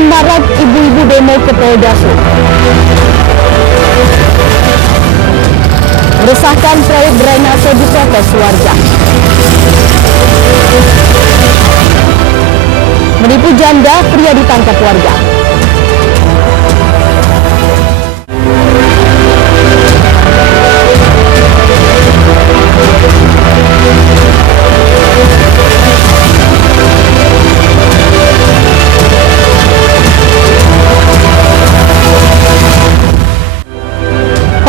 Kian marak ibu-ibu demo ke Polda Sub. Meresahkan proyek drainase diprotes warga. Menipu janda, pria ditangkap warga.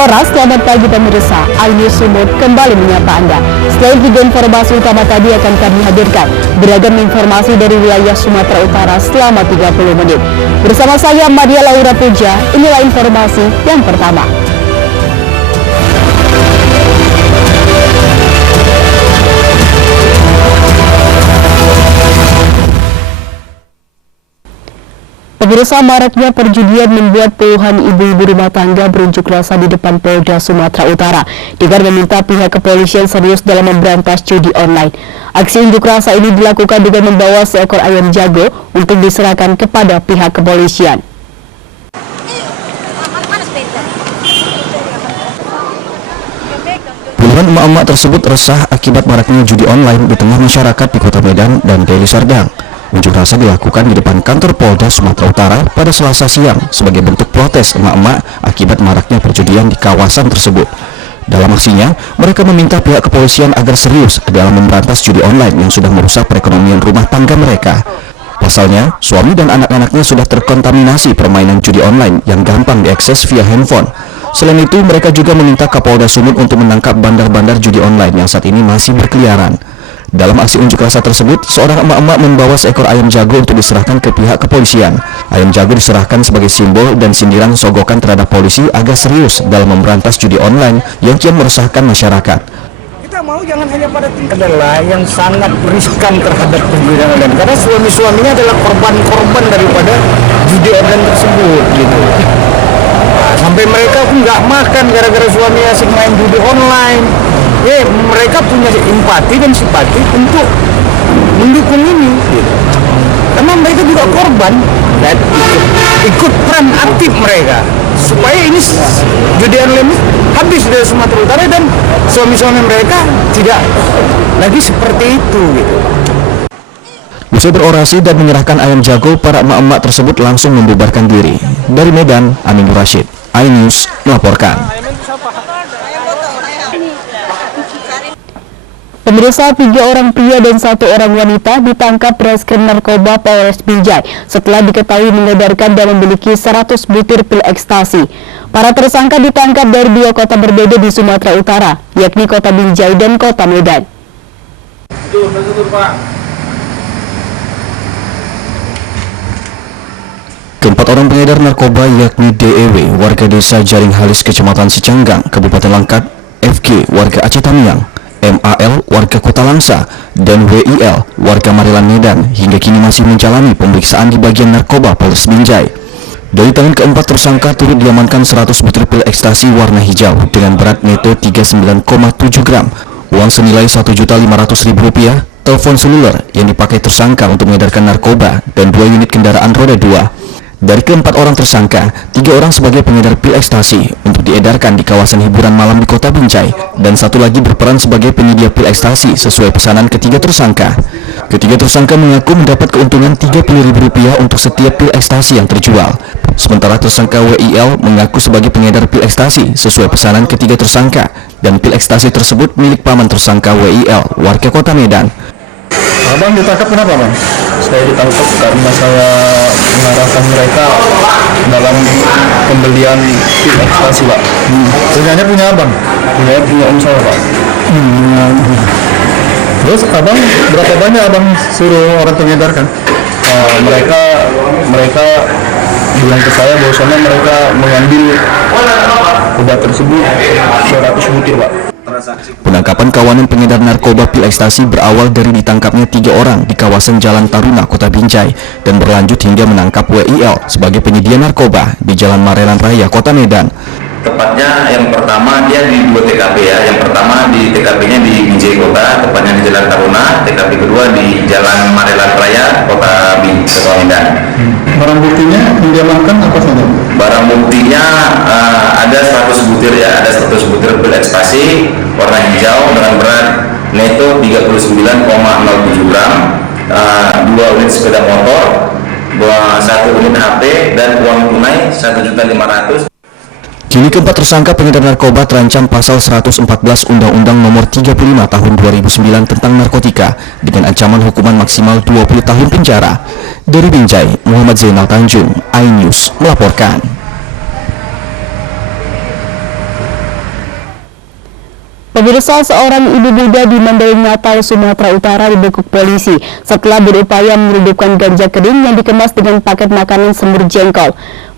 Horas, selamat pagi pemirsa. Ainus Sumut kembali menyapa Anda. Selain 3 informasi utama tadi akan kami hadirkan beragam informasi dari wilayah Sumatera Utara selama 30 menit. Bersama saya Madia Laura Puja, inilah informasi yang pertama. Pemirsa, maraknya perjudian membuat puluhan ibu-ibu rumah tangga berunjuk rasa di depan Polda Sumatera Utara dengan meminta pihak kepolisian serius dalam memberantas judi online. Aksi unjuk rasa ini dilakukan dengan membawa seekor ayam jago untuk diserahkan kepada pihak kepolisian. Puluhan emak-emak tersebut resah akibat maraknya judi online di tengah masyarakat di Kota Medan dan Deli Serdang. Unjuk rasa dilakukan di depan kantor Polda Sumatera Utara pada Selasa siang sebagai bentuk protes emak-emak akibat maraknya perjudian di kawasan tersebut. Dalam aksinya, mereka meminta pihak kepolisian agar serius dalam memberantas judi online yang sudah merusak perekonomian rumah tangga mereka. Pasalnya, suami dan anak-anaknya sudah terkontaminasi permainan judi online yang gampang diakses via handphone. Selain itu, mereka juga meminta Kapolda Sumut untuk menangkap bandar-bandar judi online yang saat ini masih berkeliaran. Dalam aksi unjuk rasa tersebut, seorang emak-emak membawa seekor ayam jago untuk diserahkan ke pihak kepolisian. Ayam jago diserahkan sebagai simbol dan sindiran sogokan terhadap polisi agar serius dalam memberantas judi online yang kian meresahkan masyarakat. Kita mau jangan hanya pada tingkat adalah yang sangat riskan terhadap perjudian online, karena suami-suaminya adalah korban-korban daripada judi online tersebut gitu. Nah, sampai mereka pun nggak makan gara-gara suaminya asik main judi online. Mereka punya empati dan simpati untuk mendukung ini gitu. Karena mereka juga korban dan ikut peran aktif mereka supaya ini judi online habis dari Sumatera Utara dan suami-suami mereka tidak lagi seperti itu gitu. Usai berorasi dan menyerahkan ayam jago, para emak-emak tersebut langsung membubarkan diri. Dari Medan, Amin Rashid, iNews melaporkan. Pemirsa, 3 orang pria dan 1 orang wanita ditangkap Reskrim Narkoba Polres Binjai setelah diketahui mengedarkan dan memiliki 100 butir pil ekstasi. Para tersangka ditangkap dari 2 kota berbeda di Sumatera Utara, yakni Kota Binjai dan Kota Medan. Keempat orang pengedar narkoba yakni DEW, warga desa Jaring Halis, Kecamatan Sicanggang, Kabupaten Langkat, FG, warga Aceh Tamiang, MAL, warga Kota Langsa, dan WIL, warga Marelan Medan, hingga kini masih menjalani pemeriksaan di bagian narkoba Polres Binjai. Dari tangan keempat tersangka turut diamankan 100 butir pil ekstasi warna hijau dengan berat neto 39,7 gram, uang senilai Rp1.500.000, telepon seluler yang dipakai tersangka untuk mengedarkan narkoba, dan 2 unit kendaraan roda 2. Dari keempat orang tersangka, 3 orang sebagai pengedar pil ekstasi untuk diedarkan di kawasan hiburan malam di Kota Binjai, dan 1 lagi berperan sebagai penyedia pil ekstasi sesuai pesanan ketiga tersangka. Ketiga tersangka mengaku mendapat keuntungan Rp30.000 untuk setiap pil ekstasi yang terjual. Sementara tersangka WIL mengaku sebagai pengedar pil ekstasi sesuai pesanan ketiga tersangka, dan pil ekstasi tersebut milik paman tersangka WIL, warga Kota Medan. Abang ditangkap kenapa, Bang? Saya ditangkap karena saya mengarahkan mereka dalam pembelian pil ekstasi, Pak. Punyanya punya abang? Punya om saya, Pak. Terus abang berapa banyak abang suruh orang mengedarkan? Mereka bilang ke saya bahwasannya mereka mengambil obat tersebut 100 butir, Pak. Penangkapan kawanan pengedar narkoba pil ekstasi berawal dari ditangkapnya 3 orang di kawasan Jalan Taruna, Kota Binjai, dan berlanjut hingga menangkap WIL sebagai penyedia narkoba di Jalan Marelan Raya, Kota Medan. Tepatnya yang pertama dia di 2 TKP ya. Yang pertama di TKP-nya di Binjai Kota, tepatnya di Jalan Taruna. TKP kedua di Jalan Marelan Raya, Kota Medan. Barang buktinya diamankan apa saja? Barang buktinya ada 100 butir ya, ada 100 butir pil ekstasi warna hijau dengan berat neto 39,07 gram, 2 unit sepeda motor, 1 unit HP, dan uang tunai 1.500.000. Kini keempat tersangka pengedar narkoba terancam pasal 114 Undang-Undang Nomor 35 Tahun 2009 tentang narkotika dengan ancaman hukuman maksimal 20 tahun penjara. Dari Binjai, Muhammad Zainal Tanjung, iNews melaporkan. Pemirsa, seorang ibu muda di Mandailing Natal, Sumatera Utara dibekuk polisi setelah berupaya menyelundupkan ganja kering yang dikemas dengan paket makanan semur jengkol.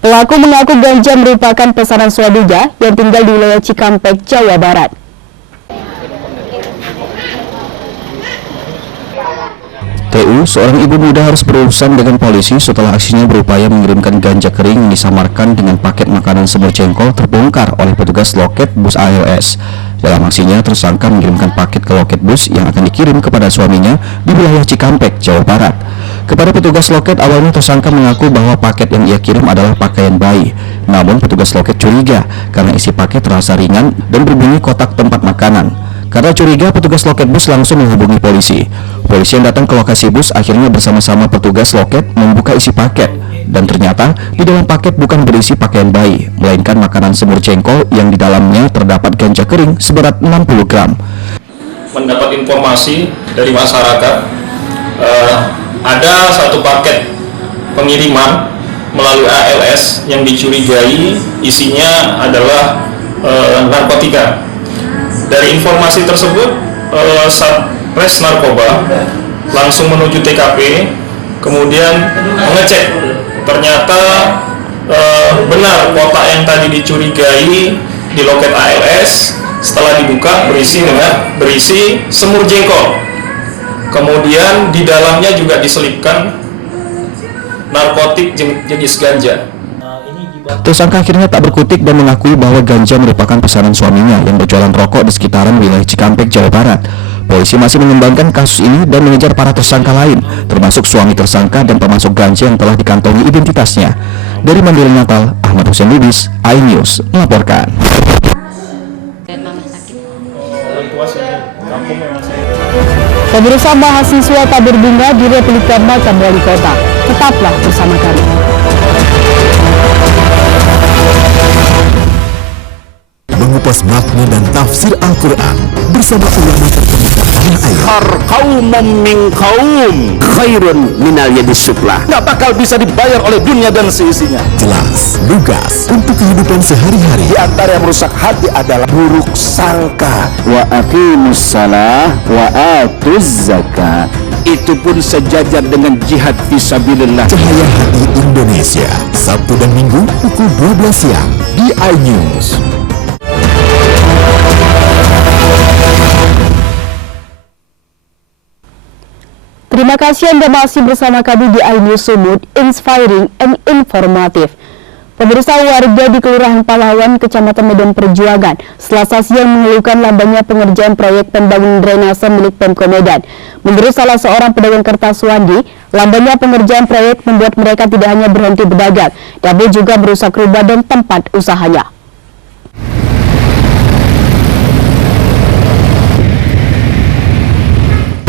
Pelaku mengaku ganja merupakan pesanan suaminya yang tinggal di wilayah Cikampek, Jawa Barat. TU, seorang ibu muda harus berurusan dengan polisi setelah aksinya berupaya mengirimkan ganja kering yang disamarkan dengan paket makanan semur jengkol terbongkar oleh petugas loket bus ALS. Dalam aksinya, tersangka mengirimkan paket ke loket bus yang akan dikirim kepada suaminya di wilayah Cikampek, Jawa Barat. Kepada petugas loket, awalnya tersangka mengaku bahwa paket yang ia kirim adalah pakaian bayi. Namun petugas loket curiga karena isi paket terasa ringan dan berbunyi kotak tempat makanan. Karena curiga, petugas loket bus langsung menghubungi polisi. Polisi yang datang ke lokasi bus akhirnya bersama-sama petugas loket membuka isi paket. Dan ternyata di dalam paket bukan berisi pakaian bayi, melainkan makanan semur jengkol yang di dalamnya terdapat ganja kering seberat 60 gram. Mendapat informasi dari masyarakat, ada satu paket pengiriman melalui ALS yang dicurigai isinya adalah narkotika. Dari informasi tersebut, Satres Narkoba langsung menuju TKP, kemudian mengecek. Ternyata benar kotak yang tadi dicurigai di loket ALS setelah dibuka berisi semur jengkol. Kemudian di dalamnya juga diselipkan narkotik jenis ganja. Tersangka akhirnya tak berkutik dan mengakui bahwa ganja merupakan pesanan suaminya yang berjualan rokok di sekitaran wilayah Cikampek, Jawa Barat. Polisi masih mengembangkan kasus ini dan mengejar para tersangka lain, termasuk suami tersangka dan pemasok ganja yang telah dikantongi identitasnya. Dari Mandailing Natal, Ahmad Hussein Lubis, iNews melaporkan. Pemirsa, mahasiswa tabur bunga di Replika Macam Wali Kota. Tetaplah bersama kami. Mengupas makna dan tafsir Al-Quran bersama ulama terkemuka tanah air. Qaumum min qaum khairun minal yadis suflah. Nggak bakal bisa dibayar oleh dunia dan seisinya. Jelas, lugas untuk kehidupan sehari-hari. Di antara yang merusak hati adalah buruk sangka. Wa aqimus salah wa atuz zakat. Itu pun sejajar dengan jihad fisabilillah. Cahaya Hati Indonesia, Sabtu dan Minggu pukul 12 siang di iNews. Terima kasih Anda masih bersama kami di iNews Sumut, inspiring and informatif. Pemirsa, warga di Kelurahan Pahlawan, Kecamatan Medan Perjuangan, Selasa siang mengeluhkan lambannya pengerjaan proyek pembangunan drainase milik Pemko Medan. Menurut salah seorang pedagang kertas Wandi, lambannya pengerjaan proyek membuat mereka tidak hanya berhenti berdagang, tapi juga merusak rumah dan tempat usahanya.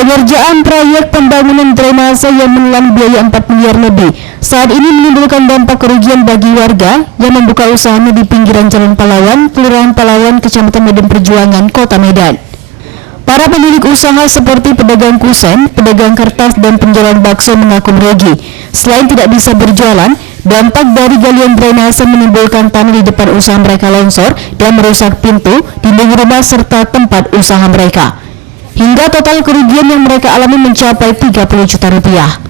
Pengerjaan proyek pembangunan drainase yang menelan biaya 4 miliar lebih saat ini menimbulkan dampak kerugian bagi warga yang membuka usahanya di pinggiran Jalan Pahlawan, Kelurahan Pahlawan, Kecamatan Medan Perjuangan, Kota Medan. Para pemilik usaha seperti pedagang kusen, pedagang kertas, dan penjualan bakso mengaku merugi. Selain tidak bisa berjualan, dampak dari galian drainase menimbulkan tanah di depan usaha mereka longsor dan merusak pintu, dinding rumah serta tempat usaha mereka. Hingga total kerugian yang mereka alami mencapai 30 juta rupiah.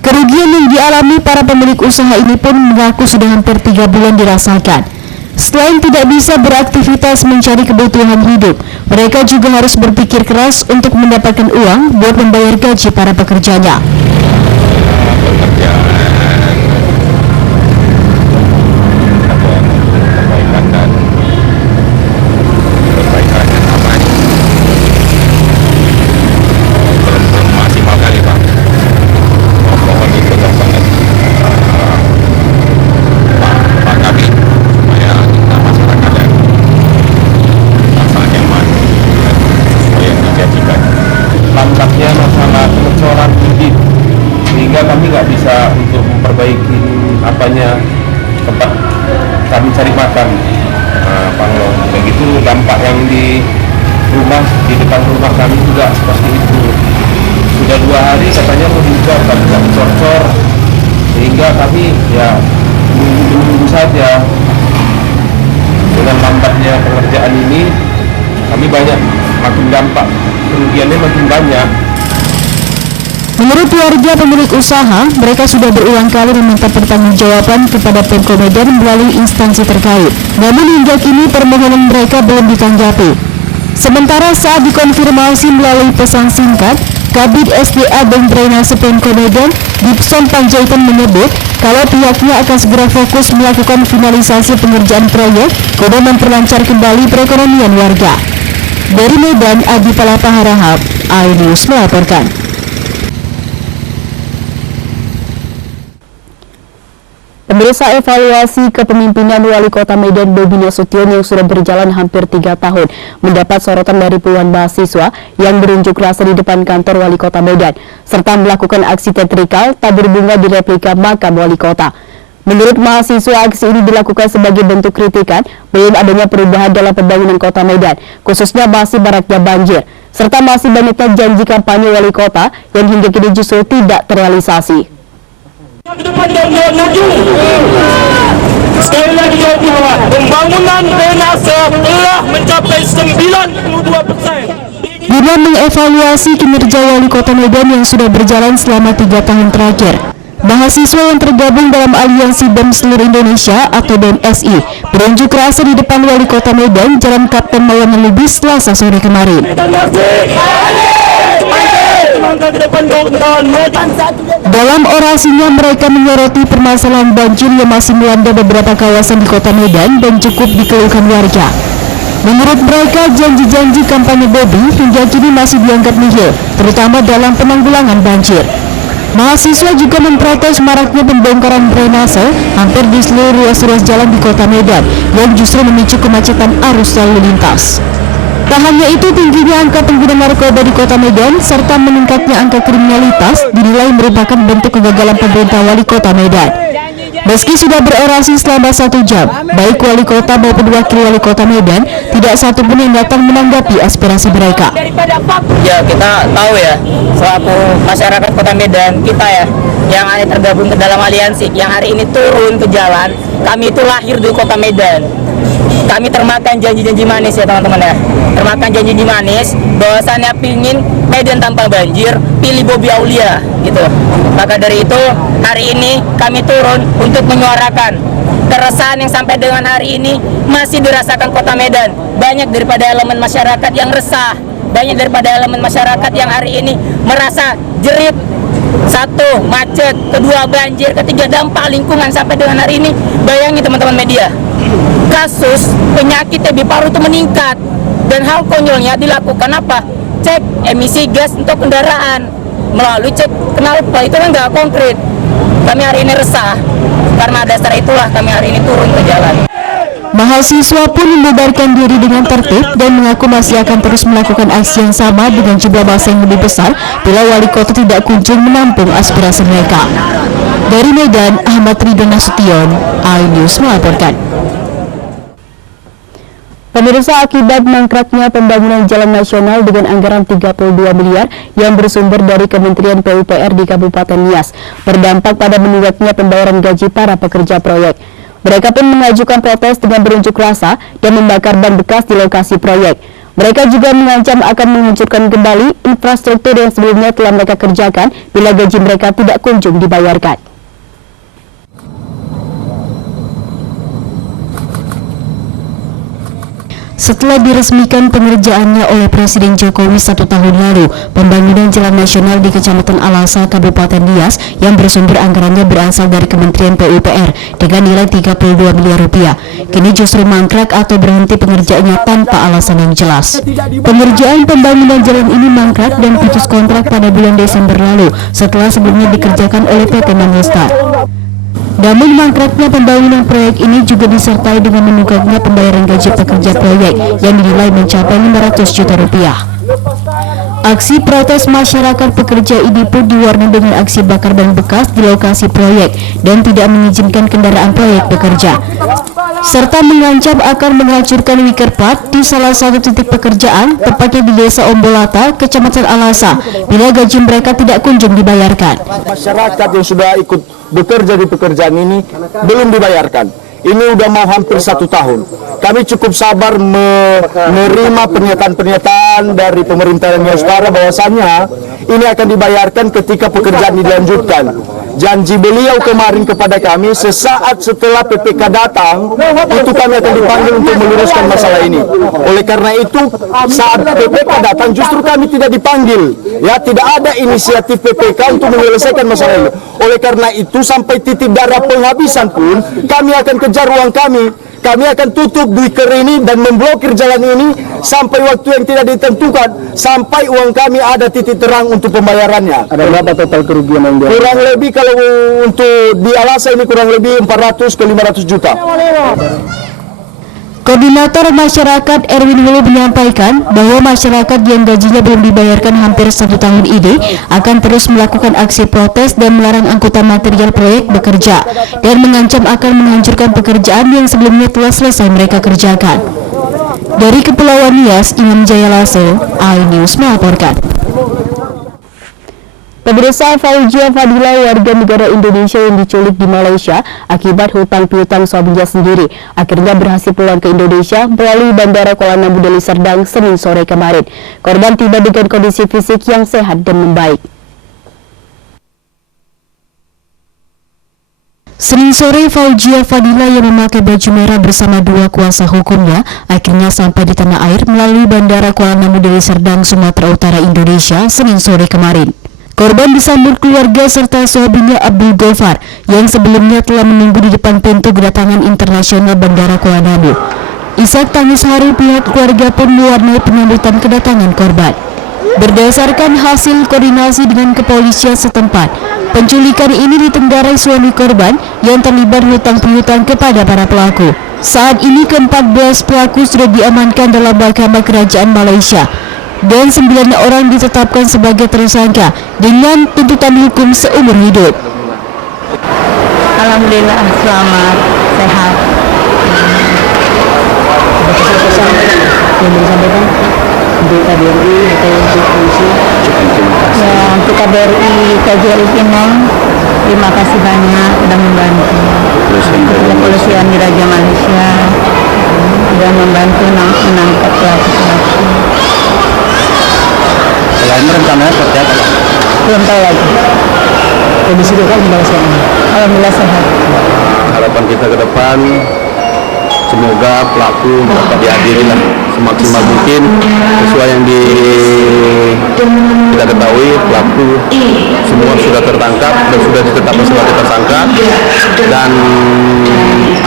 Kerugian yang dialami para pemilik usaha ini pun mengaku sudah hampir 3 bulan dirasakan. Selain tidak bisa beraktivitas mencari kebutuhan hidup, mereka juga harus berpikir keras untuk mendapatkan uang buat membayar gaji para pekerjanya. sehingga kami nggak bisa untuk memperbaiki tempat kami cari makan. Panglong, begitu dampak yang di depan rumah kami juga seperti itu. Sudah 2 hari katanya mau dicor, tapi nggak dicor, sehingga kami ya menunggu saja. Dengan lambatnya pengerjaan ini, kami makin dampak, kerugiannya makin banyak. Menurut warga pemilik usaha, mereka sudah berulang kali meminta pertanggungjawaban kepada Pemko Medan melalui instansi terkait. Namun hingga kini permohonan mereka belum ditanggapi. Sementara saat dikonfirmasi melalui pesan singkat, Kabid SDA dan Drainase Pemko Medan, Gibson Panjaitan menyebut kalau pihaknya akan segera fokus melakukan finalisasi pengerjaan proyek guna memperlancar kembali perekonomian warga. Dari Medan, Adi Palapa Harahap, iNews melaporkan. Pemirsa, evaluasi kepemimpinan Wali Kota Medan Bobi Nasution yang sudah berjalan hampir 3 tahun mendapat sorotan dari puluhan mahasiswa yang berunjuk rasa di depan kantor Wali Kota Medan serta melakukan aksi teatrikal tabur bunga di replika makam Wali Kota. Menurut mahasiswa, aksi ini dilakukan sebagai bentuk kritikan belum adanya perubahan dalam pembangunan Kota Medan, khususnya masih maraknya banjir, serta masih banyaknya janji kampanye Wali Kota yang hingga kini justru tidak terrealisasi. Yang ke depan dan maju. Sekali lagi jawab bahwa pembangunan drainase telah mencapai 92%. Guna mengevaluasi kinerja Wali Kota Medan yang sudah berjalan selama 3 tahun terakhir, mahasiswa yang tergabung dalam Aliansi BEM Seluruh Indonesia atau BEMSI berunjuk rasa di depan Wali Kota Medan Jalan Kapten Maulana Lubis Selasa sore kemarin. Dalam orasinya mereka menyoroti permasalahan banjir yang masih melanda beberapa kawasan di Kota Medan dan cukup dikeluhkan warga. Menurut mereka, janji-janji kampanye Bobi hingga kini masih dianggap nihil, terutama dalam penanggulangan banjir. Mahasiswa juga memprotes maraknya pembongkaran drainase hampir di seluruh ruas-ruas jalan di Kota Medan yang justru memicu kemacetan arus lalu lintas. Tak hanya itu, tingginya angka pengguna narkoba di Kota Medan serta meningkatnya angka kriminalitas dinilai merupakan bentuk kegagalan pemerintah Wali Kota Medan. Meski sudah berorasi selama 1 jam, baik Wali Kota maupun Wakil Wali Kota Medan tidak satupun yang datang menanggapi aspirasi mereka. Ya, kita tahu ya, selaku masyarakat Kota Medan, kita ya yang ada tergabung ke dalam aliansi, yang hari ini turun ke jalan, kami itu lahir di Kota Medan. Kami termakan janji-janji manis ya teman-teman ya, termakan janji manis bahwasannya pingin Medan tanpa banjir, pilih Bobi Aulia gitu. Maka dari itu hari ini kami turun untuk menyuarakan keresahan yang sampai dengan hari ini masih dirasakan Kota Medan. Banyak daripada elemen masyarakat yang resah, banyak daripada elemen masyarakat yang hari ini merasa jerit. 1, macet, 2, banjir, 3, dampak lingkungan sampai dengan hari ini. Bayangin teman-teman media, kasus penyakit TB paru itu meningkat, dan hal konyolnya dilakukan apa? Cek emisi gas untuk kendaraan melalui cek knalpot, itu kan nggak konkret. Kami hari ini resah, karena dasar itulah kami hari ini turun ke jalan. Mahasiswa pun membubarkan diri dengan tertib dan mengaku masih akan terus melakukan aksi yang sama dengan jumlah massa yang lebih besar bila Wali Kota tidak kunjung menampung aspirasi mereka. Dari Medan, Ahmad Ridho Nasution, iNews melaporkan. Pemirsa, akibat mangkraknya pembangunan jalan nasional dengan anggaran 32 miliar yang bersumber dari Kementerian PUPR di Kabupaten Nias berdampak pada menunggaknya pembayaran gaji para pekerja proyek. Mereka pun mengajukan protes dengan berunjuk rasa dan membakar ban bekas di lokasi proyek. Mereka juga mengancam akan menghancurkan kembali infrastruktur yang sebelumnya telah mereka kerjakan bila gaji mereka tidak kunjung dibayarkan. Setelah diresmikan pengerjaannya oleh Presiden Jokowi 1 tahun lalu, pembangunan jalan nasional di Kecamatan Alasa, Kabupaten Nias yang bersumber anggarannya berasal dari Kementerian PUPR dengan nilai 32 miliar rupiah, kini justru mangkrak atau berhenti pengerjaannya tanpa alasan yang jelas. Pengerjaan pembangunan jalan ini mangkrak dan putus kontrak pada bulan Desember lalu setelah sebelumnya dikerjakan oleh PT Manesta. Namun mangkraknya pembangunan proyek ini juga disertai dengan menunggaknya pembayaran gaji pekerja proyek yang dinilai mencapai 500 juta rupiah. Aksi protes masyarakat pekerja ini pun diwarnai dengan aksi bakar ban bekas di lokasi proyek dan tidak mengizinkan kendaraan proyek bekerja, serta mengancam akan menghancurkan wicker path di salah satu titik pekerjaan, tepatnya di Desa Ombolata, Kecamatan Alasa, bila gaji mereka tidak kunjung dibayarkan. Masyarakat yang sudah ikut bekerja di pekerjaan ini belum dibayarkan. Ini udah mau hampir 1 tahun. Kami cukup sabar menerima pernyataan-pernyataan dari pemerintah yang setara bahwasannya ini akan dibayarkan ketika pekerjaan dilanjutkan. Janji beliau kemarin kepada kami, sesaat setelah PPK datang, itu kami akan dipanggil untuk meluruskan masalah ini. Oleh karena itu, saat PPK datang justru kami tidak dipanggil. Ya, tidak ada inisiatif PPK untuk menyelesaikan masalah ini. Oleh karena itu, sampai titik darah penghabisan pun, kami akan kejar uang kami. Kami akan tutup wicker ini dan memblokir jalan ini sampai waktu yang tidak ditentukan, sampai uang kami ada titik terang untuk pembayarannya. Ada berapa total kerugian yang dia? Kurang lebih kalau untuk di Alasa ini kurang lebih 400 ke 500 juta. Koordinator Masyarakat Erwin Wulu menyampaikan bahwa masyarakat yang gajinya belum dibayarkan hampir 1 tahun ini akan terus melakukan aksi protes dan melarang angkutan material proyek bekerja dan mengancam akan menghancurkan pekerjaan yang sebelumnya telah selesai mereka kerjakan. Dari Kepulauan Nias, Imam Jaya Lasso, iNews melaporkan. Pemirsa, Fauzia Fadila, warga negara Indonesia yang diculik di Malaysia akibat hutang piutang suaminya sendiri, akhirnya berhasil pulang ke Indonesia melalui Bandara Kuala Namu Deli Serdang Senin sore kemarin. Korban tiba dengan kondisi fisik yang sehat dan membaik. Senin sore, Fauzia Fadila yang memakai baju merah bersama 2 kuasa hukumnya akhirnya sampai di tanah air melalui Bandara Kuala Namu Deli Serdang, Sumatera Utara, Indonesia, Senin sore kemarin. Korban disambut keluarga serta suaminya Abdul Gofar yang sebelumnya telah menunggu di depan pintu kedatangan internasional Bandara Kuala Namu. Isak tangis haru pihak keluarga pun mewarnai penyambutan kedatangan korban. Berdasarkan hasil koordinasi dengan kepolisian setempat, penculikan ini ditenggarai suami korban yang terlibat hutang piutang kepada para pelaku. Saat ini ke-14 pelaku sudah diamankan dalam mahkamah kerajaan Malaysia dan 9 orang ditetapkan sebagai tersangka dengan tuntutan hukum seumur hidup. Alhamdulillah selamat, sehat. Yang disampaikan untuk KBRI atau untuk polisi? Ya, untuk KBRI KJRI Pinang, terima kasih banyak sudah membantu. Kepolisian di Raja Malaysia sudah membantu menangkap pelaku-pelaku. Lain rencananya seperti apa? Belum tahu lagi. Kondisi dokter gimana sekarang? Alhamdulillah sehat. Harapan kita ke depan, semoga pelaku dapat dihadiri lah semaksimal mungkin sesuai yang kita ketahui. Pelaku semua sudah tertangkap dan sudah ditetapkan sebagai tersangka dan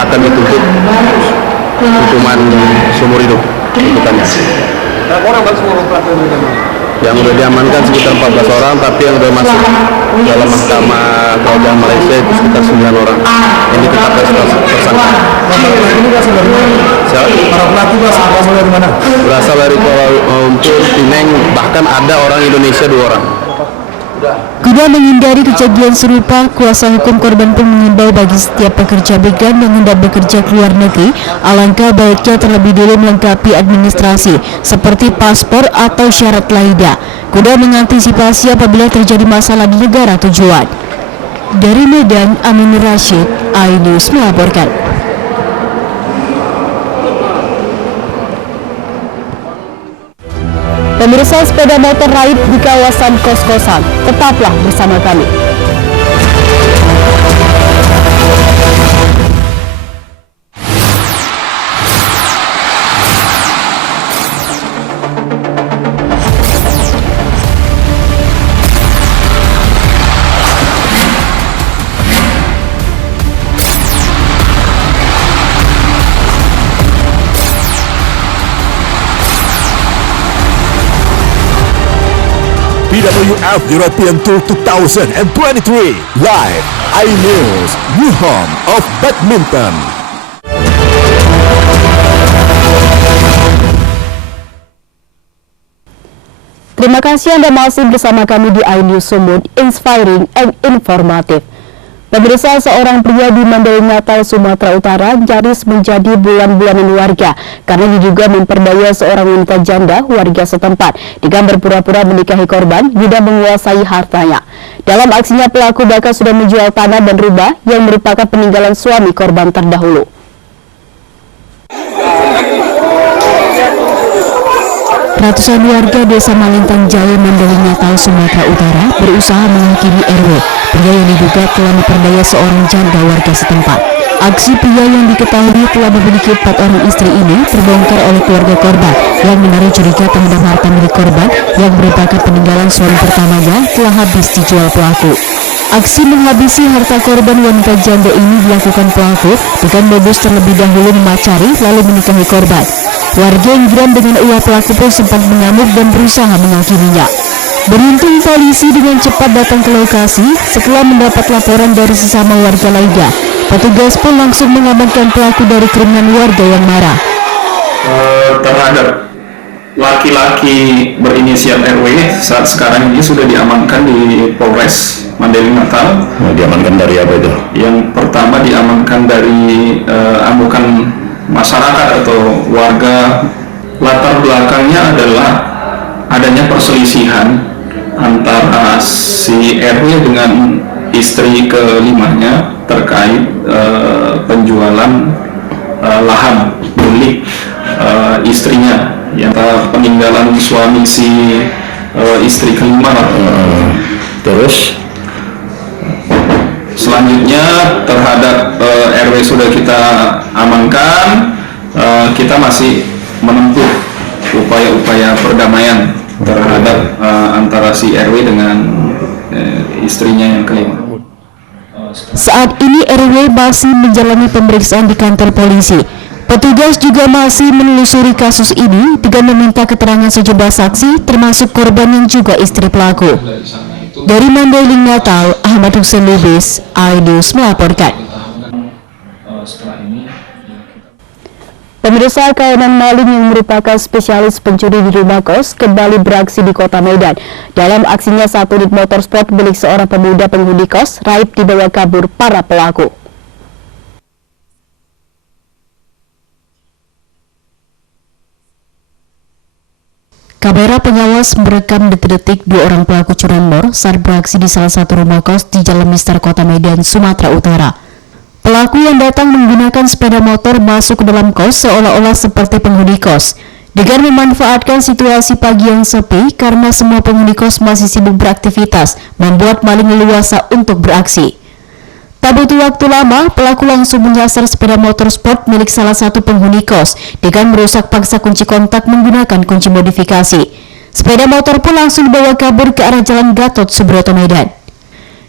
akan dituntut hukuman seumur hidup tuntutannya. Berapa orang semua pelaku Yang sudah diamankan sekitar 14 orang, tapi yang sudah masuk dalam mahkamah kerajaan Malaysia itu sekitar 9 orang yang ditetapkan sebagai tersangka. Ini berasal dari mana? Para pelaku berasal dari mana? Berasal dari Kuala Lumpur, Penang, bahkan ada orang Indonesia 2 orang. Guna menghindari kejadian serupa, kuasa hukum korban pun mengimbau bagi setiap pekerja migran yang hendak bekerja ke luar negeri, alangkah baiknya terlebih dulu melengkapi administrasi seperti paspor atau syarat lainnya, guna mengantisipasi apabila terjadi masalah di negara tujuan. Dari Medan, Amin Rashid, iNews melaporkan. Pemirsa, sepeda motor raib di kawasan kos-kosan. Tetaplah bersama kami. BWF European Tour 2023 live iNews, new home of badminton. Terima kasih Anda masih bersama kami di iNews Sumut, inspiring and informatif. Pemirsa, seorang pria di Mandailing Natal, Sumatera Utara nyaris menjadi bulan-bulanan warga karena diduga memperdaya seorang wanita janda warga setempat dengan berpura-pura menikahi korban guna menguasai hartanya. Dalam aksinya, pelaku bahkan sudah menjual tanah dan rumah yang merupakan peninggalan suami korban terdahulu. Ratusan warga desa Malintang Jaya, Mandailing Natal, Sumatera Utara berusaha menghakimi RW, pria yang diduga telah memperdaya seorang janda warga setempat. Aksi pria yang diketahui telah memiliki 4 orang istri ini terbongkar oleh keluarga korban yang menaruh curiga terhadap harta milik korban yang merupakan peninggalan suami pertamanya telah habis dijual pelaku. Aksi menghabisi harta korban wanita janda ini dilakukan pelaku dengan modus terlebih dahulu memacari lalu menikahi korban. Warga yang geram dengan ulah pelaku pun sempat mengamuk dan berusaha menghakiminya. Beruntung polisi dengan cepat datang ke lokasi setelah mendapat laporan dari sesama warga lainnya. Petugas pun langsung mengamankan pelaku dari keringan warga yang marah. Terhadap laki-laki berinisial RW saat sekarang ini sudah diamankan di Polres Mandailing Natal. Diamankan dari apa itu? Yang pertama diamankan dari amukan masyarakat atau warga. Latar belakangnya adalah adanya perselisihan antara si RW dengan istri kelimanya terkait penjualan lahan milik istrinya yang peninggalan suami si istri kelima. Terus selanjutnya terhadap RW sudah kita amankan, kita masih menempuh upaya-upaya perdamaian terhadap antara si RW dengan istrinya yang kelima. Saat ini RW masih menjalani pemeriksaan di kantor polisi. Petugas juga masih menelusuri kasus ini dengan meminta keterangan sejumlah saksi termasuk korban yang juga istri pelaku. Dari Mandailing Natal, Ahmad Hussein Lubis, iNews melaporkan. Pemirsa, kawanan maling yang merupakan spesialis pencuri di rumah kos kembali beraksi di Kota Medan. Dalam aksinya, 1 unit motor sport milik seorang pemuda penghuni kos raib dibawa kabur para pelaku. Kamera pengawas merekam detik-detik 2 orang pelaku curanmor saat beraksi di salah satu rumah kos di Jalan Mister, Kota Medan, Sumatera Utara. Pelaku yang datang menggunakan sepeda motor masuk ke dalam kos seolah-olah seperti penghuni kos, dengan memanfaatkan situasi pagi yang sepi karena semua penghuni kos masih sibuk beraktivitas, membuat maling leluasa untuk beraksi. Tak butuh waktu lama, pelaku langsung menyasar sepeda motor sport milik salah satu penghuni kos dengan merusak paksa kunci kontak menggunakan kunci modifikasi. Sepeda motor pun langsung dibawa kabur ke arah Jalan Gatot Subroto, Medan.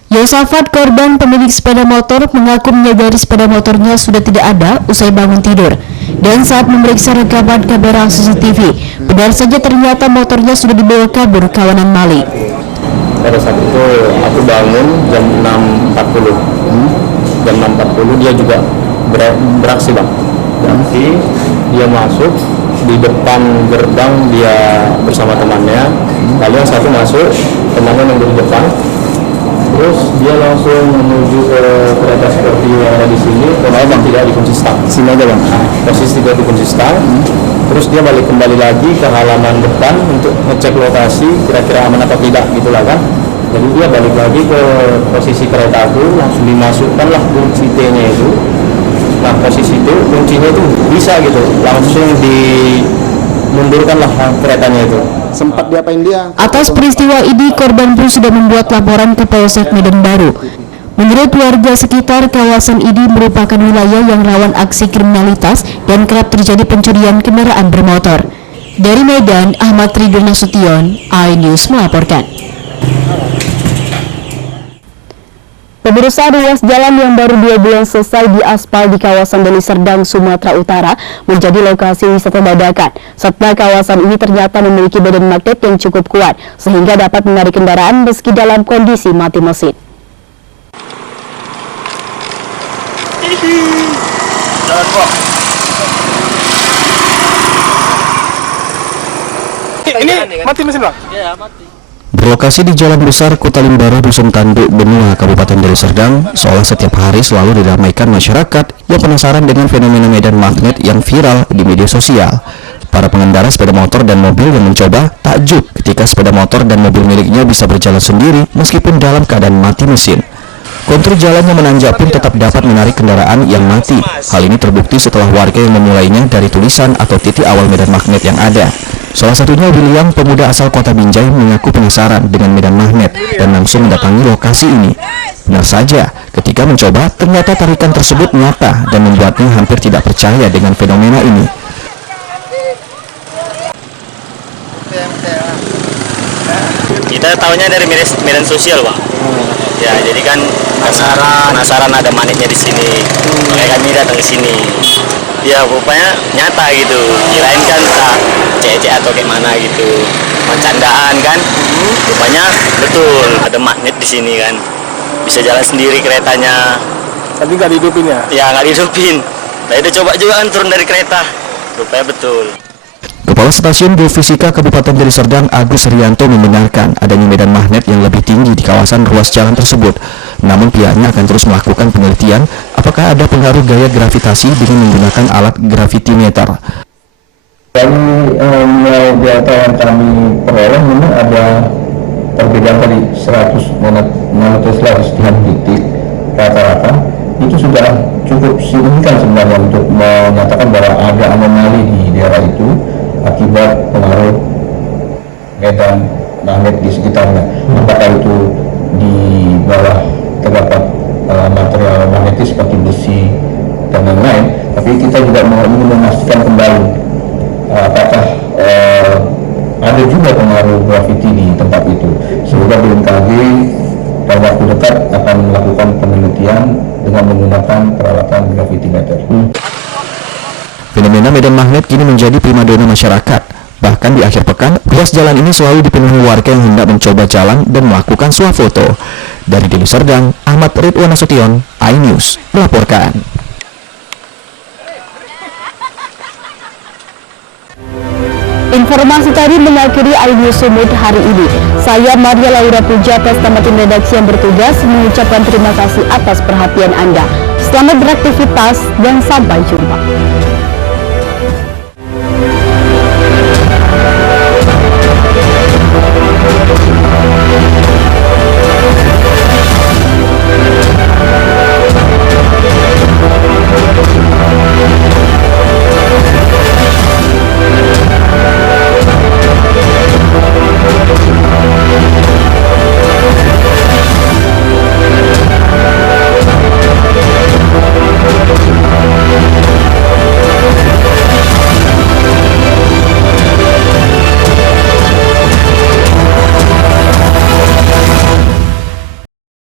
Yosafat, korban pemilik sepeda motor, mengaku menyadari sepeda motornya sudah tidak ada usai bangun tidur. Dan saat memeriksa rekaman kamera CCTV, benar saja ternyata motornya sudah dibawa kabur kawanan maling. Pada saat itu aku bangun jam 6.40. Jam 6.40 dia juga beraksi, Bang. Beraksi, dia masuk di depan gerbang, dia bersama temannya. Lalu yang satu masuk, temannya nunggu di depan. Terus dia langsung menuju ke kereta seperti yang ada di sini, posisi tidak dikunci stang. Sini aja, Bang. Posisi tidak dikunci stang. Terus dia balik kembali lagi ke halaman depan untuk ngecek lokasi kira-kira aman atau tidak, gitulah kan. Jadi dia balik lagi ke posisi kereta itu, langsung dimasukkanlah kunci T-nya itu. Nah, posisi itu kuncinya itu bisa gitu, langsung dimundurkanlah keretanya itu. Sempat diapain dia? Atas peristiwa ini, korban pun sudah membuat laporan ke Polsek Medan Baru. Menurut warga sekitar, kawasan ini merupakan wilayah yang rawan aksi kriminalitas dan kerap terjadi pencurian kendaraan bermotor. Dari Medan, Ahmad Ridwan Nasution, iNews melaporkan. Pemirsa, ruas jalan yang baru 2 bulan selesai diaspal di kawasan Deli Serdang, Sumatera Utara menjadi lokasi wisata dadakan. Serta kawasan ini ternyata memiliki badan magnet yang cukup kuat sehingga dapat menarik kendaraan meski dalam kondisi mati mesin. Ini mati mesin bang? Berlokasi di Jalan Besar Kota Limbaru, Dusun Tanduk, Benua, Kabupaten Deli Serdang, seolah setiap hari selalu diramaikan masyarakat yang penasaran dengan fenomena medan magnet yang viral di media sosial. Para pengendara sepeda motor dan mobil yang mencoba takjub ketika sepeda motor dan mobil miliknya bisa berjalan sendiri meskipun dalam keadaan mati mesin. Kontur jalan yang menanjak pun tetap dapat menarik kendaraan yang mati. Hal ini terbukti setelah warga yang memulainya dari tulisan atau titik awal medan magnet yang ada. Salah satunya William, pemuda asal kota Binjai, mengaku penasaran dengan medan magnet dan langsung mendatangi lokasi ini. Benar saja, ketika mencoba, ternyata tarikan tersebut nyata dan membuatnya hampir tidak percaya dengan fenomena ini. Kita tahunya dari medan sosial, Pak. Ya, jadi kan penasaran ada magnetnya di sini. Makanya kami datang ke sini. Ya, rupanya nyata gitu. Kirain kan cek atau kayak mana gitu. Candaan kan. Rupanya betul ada magnet di sini kan. Bisa jalan sendiri keretanya. Tapi nggak dihidupin ya? Ya, nggak dihidupin. Nah, itu coba juga kan turun dari kereta. Rupanya betul. Kepala Stasiun Geofisika Kabupaten Deli Serdang Agus Rianto membenarkan adanya medan magnet yang lebih tinggi di kawasan ruas jalan tersebut. Namun pihaknya akan terus melakukan penelitian apakah ada pengaruh gaya gravitasi dengan menggunakan alat gravitimeter. Dari data yang kami peroleh memang ada perbedaan tadi 100 nanotesla di setiap titik rata-rata. Itu sudah cukup signifikan sebenarnya untuk menyatakan bahwa ada anomali di daerah itu akibat pengaruh medan magnet di sekitarnya. Apakah itu di bawah terdapat material magnetis seperti besi dan lain-lain, tapi kita juga ingin memastikan kembali apakah ada juga pengaruh graviti di tempat itu, sehingga BMKG dalam waktu dekat akan melakukan penelitian dengan menggunakan peralatan gravitimeter. Fenomena medan magnet kini menjadi primadona masyarakat. Bahkan di akhir pekan, ruas jalan ini selalu dipenuhi warga yang hendak mencoba jalan dan melakukan swafoto. Dari Deli Serdang, Ahmad Ridwan Nasution, iNews melaporkan. Informasi tadi mengakhiri iNews Sumut hari ini. Saya Maria Laura Puja atas nama tim redaksi yang bertugas mengucapkan terima kasih atas perhatian Anda. Selamat beraktivitas dan sampai jumpa.